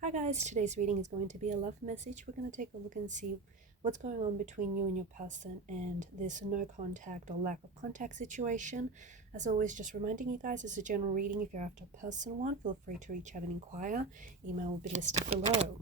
Hi guys, today's reading is going to be a love message. We're going to take a look and see what's going on between you and your person and this no contact or lack of contact situation. As always, just reminding you guys, it's a general reading. If you're after a personal one, feel free to reach out and inquire. Email will be listed below.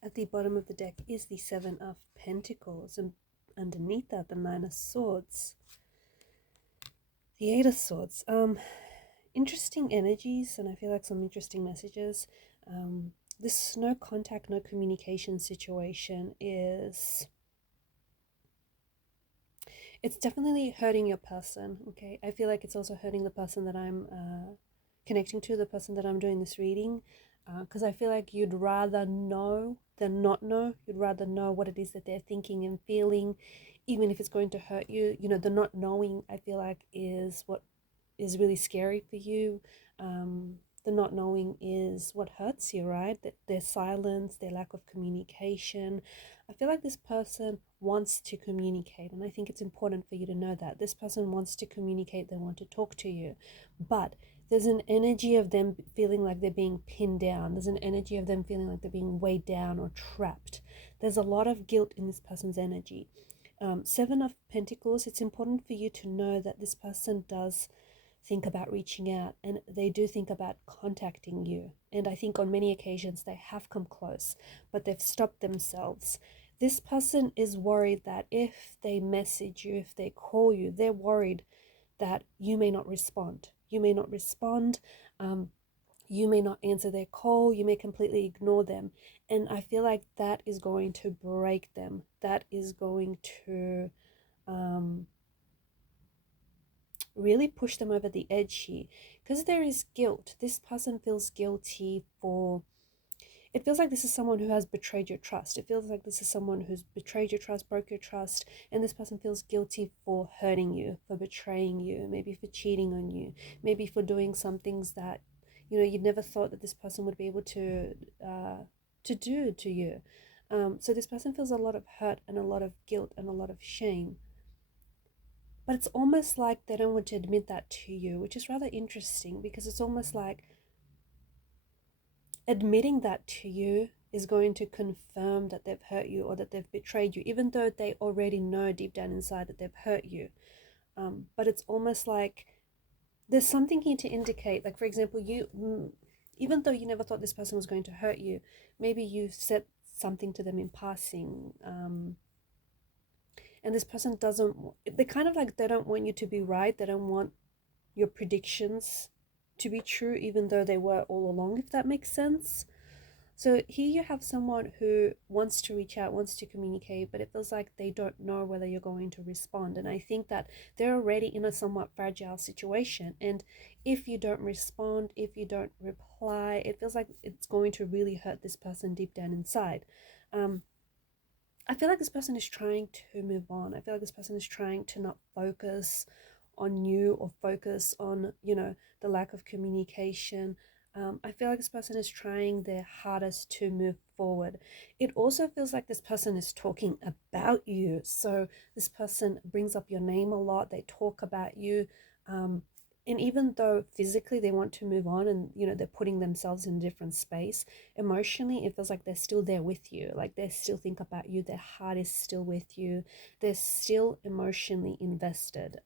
At the bottom of the deck is the Seven of Pentacles, and underneath that, the Nine of Swords, the Eight of Swords. Interesting energies, and I feel like some interesting messages. This no contact, no communication situation it's definitely hurting your person. Okay, I feel like it's also hurting the person that I'm connecting to, the person that I'm doing this reading, because I feel like you'd rather know than not know. You'd rather know what it is that they're thinking and feeling, even if it's going to hurt you. You know, the not knowing, I feel like, is what is really scary for you. The not knowing is what hurts you, right? Their silence, their lack of communication. I feel like this person wants to communicate, and I think it's important for you to know that this person wants to communicate. They want to talk to you, but there's an energy of them feeling like they're being pinned down. There's an energy of them feeling like they're being weighed down or trapped. There's a lot of guilt in this person's energy. Seven of Pentacles, it's important for you to know that this person does think about reaching out, and they do think about contacting you. And I think on many occasions they have come close, but they've stopped themselves. This person is worried that if they message you, if they call you, they're worried that you may not respond. You may not respond. You may not answer their call. You may completely ignore them. And I feel like that is going to break them. That is going to really push them over the edge here, because there is guilt. This person feels guilty for, it feels like this is someone who has betrayed your trust. It feels like this is someone who's betrayed your trust, broke your trust, and this person feels guilty for hurting you, for betraying you, maybe for cheating on you, maybe for doing some things that, you know, you never thought that this person would be able to do to you. So this person feels a lot of hurt and a lot of guilt and a lot of shame. But it's almost like they don't want to admit that to you, which is rather interesting, because it's almost like admitting that to you is going to confirm that they've hurt you or that they've betrayed you, even though they already know deep down inside that they've hurt you. But it's almost like there's something here to indicate, like, for example, even though you never thought this person was going to hurt you, maybe you said something to them in passing, and this person doesn't, they kind of like, they don't want you to be right. They don't want your predictions to be true, even though they were all along, if that makes sense. So here you have someone who wants to reach out, wants to communicate, but it feels like they don't know whether you're going to respond. And I think that they're already in a somewhat fragile situation. And if you don't respond, if you don't reply, it feels like it's going to really hurt this person deep down inside. I feel like this person is trying to move on. I feel like this person is trying to not focus on you or focus on, you know, the lack of communication. I feel like this person is trying their hardest to move forward. It also feels like this person is talking about you. So this person brings up your name a lot. They talk about you. And even though physically they want to move on and, you know, they're putting themselves in a different space, emotionally it feels like they're still there with you. Like they still think about you. Their heart is still with you. They're still emotionally invested.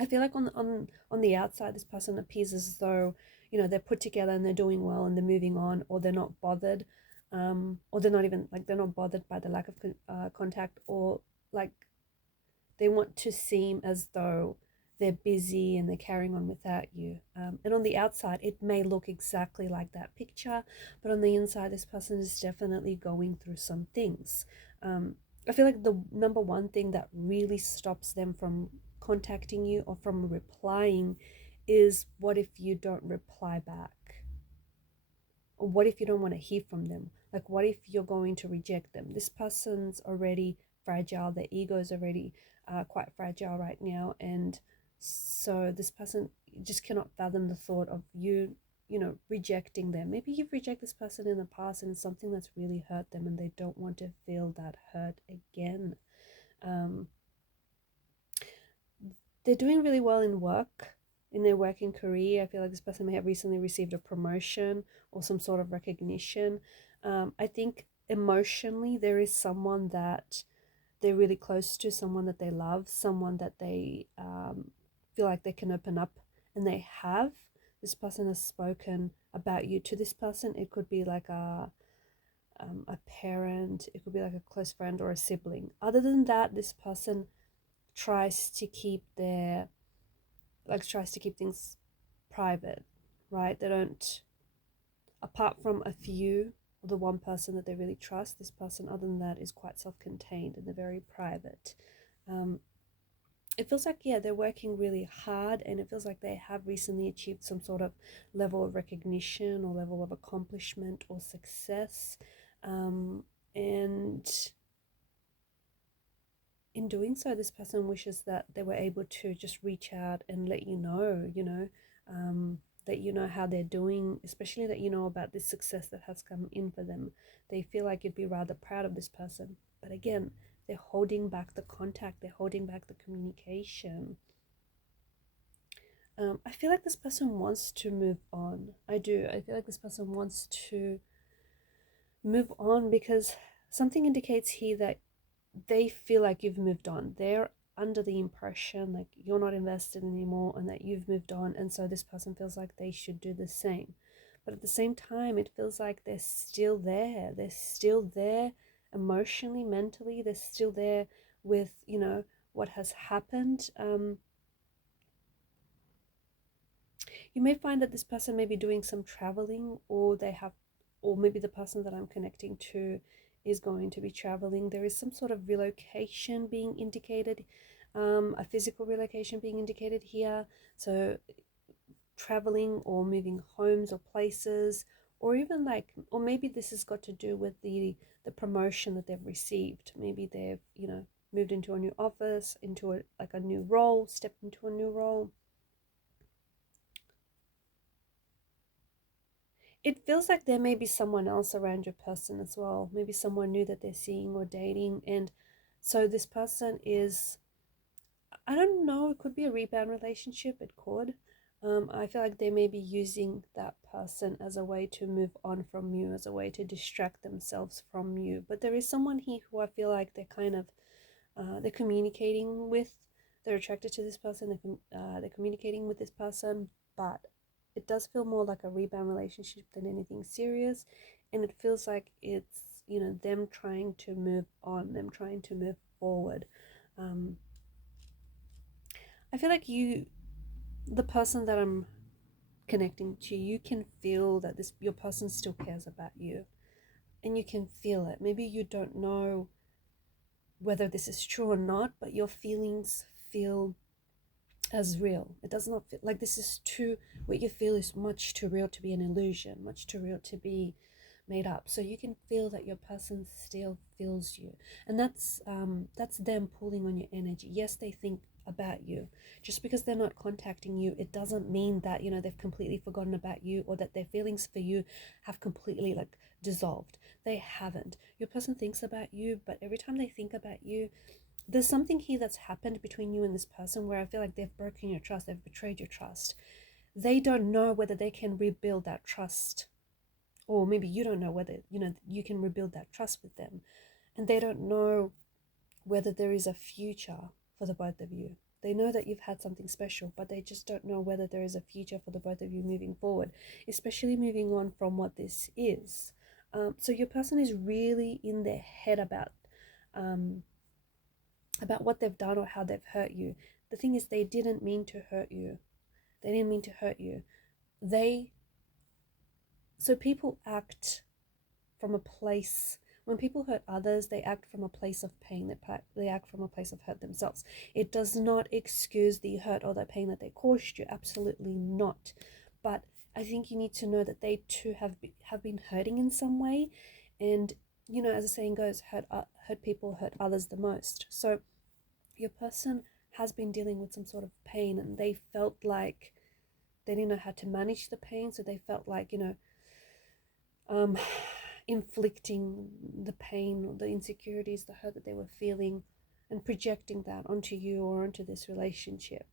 I feel like on the outside, this person appears as though, you know, they're put together and they're doing well and they're moving on, or they're not bothered, or they're not even, like, they're not bothered by the lack of contact, or like they want to seem as though they're busy and they're carrying on without you. And on the outside, it may look exactly like that picture, but on the inside, this person is definitely going through some things. I feel like the number one thing that really stops them from contacting you or from replying is, what if you don't reply back? Or what if you don't want to hear from them? Like, what if you're going to reject them? This person's already fragile. Their ego is already quite fragile right now. And so this person just cannot fathom the thought of you, rejecting them. Maybe you've rejected this person in the past and it's something that's really hurt them and they don't want to feel that hurt again. They're doing really well in work, in their working career. I feel like this person may have recently received a promotion or some sort of recognition. I think emotionally there is someone that they're really close to, someone that they love, someone that they feel like they can open up, and they have. This person has spoken about you to this person. It could be like a parent, it could be like a close friend or a sibling. Other than that, this person tries to keep things private, right? They don't, apart from a few, the one person that they really trust, this person other than that is quite self-contained and they're very private. It feels like, yeah, they're working really hard, and it feels like they have recently achieved some sort of level of recognition or level of accomplishment or success, and in doing so, this person wishes that they were able to just reach out and let you know, that you know how they're doing, especially that you know about this success that has come in for them. They feel like you'd be rather proud of this person. But again, they're holding back the contact, they're holding back the communication. I feel like this person wants to move on. I do. I feel like this person wants to move on because something indicates here that they feel like you've moved on. They're under the impression like you're not invested anymore and that you've moved on, and so this person feels like they should do the same. But at the same time, it feels like they're still there. They're still there emotionally, mentally. They're still there with, what has happened. You may find that this person may be doing some traveling, or maybe the person that I'm connecting to is going to be traveling. There is some sort of relocation being indicated, a physical relocation being indicated here. So traveling or moving homes or places, or even or maybe this has got to do with the promotion that they've received. Maybe they've, moved into a new office, into a new role, stepped into a new role. It feels like there may be someone else around your person as well, maybe someone new that they're seeing or dating. And so this person is, I don't know, it could be a rebound relationship, it could. I feel like they may be using that person as a way to move on from you, as a way to distract themselves from you. But there is someone here who I feel like they're kind of, they're communicating with, they're attracted to this person, they're communicating with this person, but it does feel more like a rebound relationship than anything serious. And it feels like it's, them trying to move on, them trying to move forward. I feel like the person that I'm connecting to, you can feel that your person still cares about you, and you can feel it. Maybe you don't know whether this is true or not, but your feelings feel as real. It does not feel like this is too, what you feel is much too real to be an illusion, much too real to be made up. So you can feel that your person still feels you, and that's them pulling on your energy. Yes, they think about you. Just because they're not contacting you, it doesn't mean that they've completely forgotten about you, or that their feelings for you have completely dissolved. They haven't. Your person thinks about you, but every time they think about you, there's something here that's happened between you and this person where I feel like they've broken your trust, they've betrayed your trust. They don't know whether they can rebuild that trust, or maybe you don't know whether you can rebuild that trust with them, and they don't know whether there is a future for the both of you. They know that you've had something special, but they just don't know whether there is a future for the both of you moving forward, especially moving on from what this is. So your person is really in their head about what they've done or how they've hurt you. the thing is, they didn't mean to hurt you. They didn't mean to hurt you. So people act from a place, when people hurt others, they act from a place of pain. They act from a place of hurt themselves. It does not excuse the hurt or the pain that they caused you. Absolutely not. But I think you need to know that they too have been hurting in some way. And, you know, as the saying goes, hurt people hurt others the most. So your person has been dealing with some sort of pain, and they felt like they didn't know how to manage the pain. So they felt like, you know, inflicting the pain, the insecurities, the hurt that they were feeling, and projecting that onto you or onto this relationship.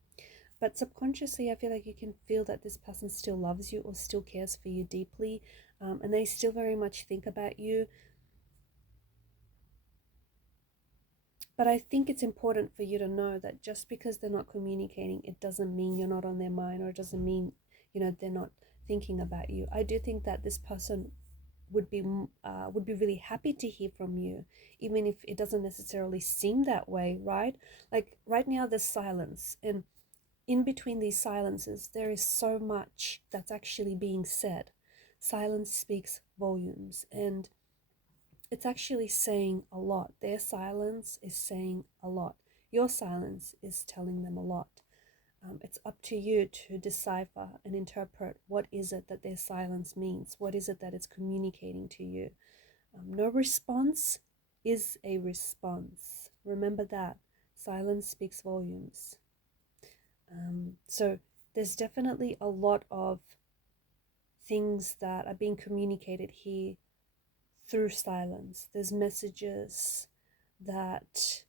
But subconsciously, I feel like you can feel that this person still loves you or still cares for you deeply, and they still very much think about you. But I think it's important for you to know that just because they're not communicating, it doesn't mean you're not on their mind, or it doesn't mean, you know, they're not thinking about you. I do think that this person would be really happy to hear from you, even if it doesn't necessarily seem that way, right? Like right now there's silence, and in between these silences there is so much that's actually being said. Silence speaks volumes, and it's actually saying a lot. Their silence is saying a lot. Your silence is telling them a lot. It's up to you to decipher and interpret what is it that their silence means. What is it that it's communicating to you? No response is a response. Remember that. Silence speaks volumes. So there's definitely a lot of things that are being communicated here through silence. There's messages that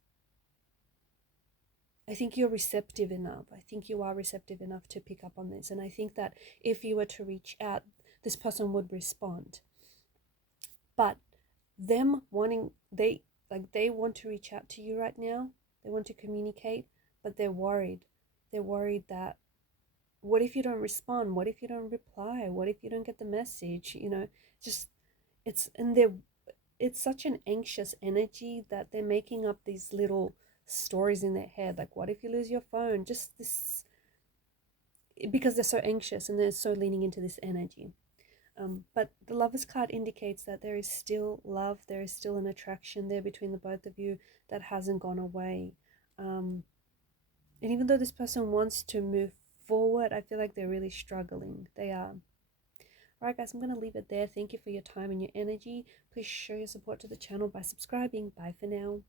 I think you're receptive enough. I think you are receptive enough to pick up on this. And I think that if you were to reach out, this person would respond. But them wanting, they want to reach out to you right now. They want to communicate, but they're worried. They're worried that, what if you don't respond? What if you don't reply? What if you don't get the message? You know, just, it's such an anxious energy that they're making up these little stories in their head, like, what if you lose your phone? Just this, because they're so anxious and they're so leaning into this energy. But the Lovers card indicates that there is still love, there is still an attraction there between the both of you that hasn't gone away. And even though this person wants to move forward, I feel like they're really struggling. They are. Alright guys, I'm going to leave it there. Thank you for your time and your energy. Please show your support to the channel by subscribing. Bye for now.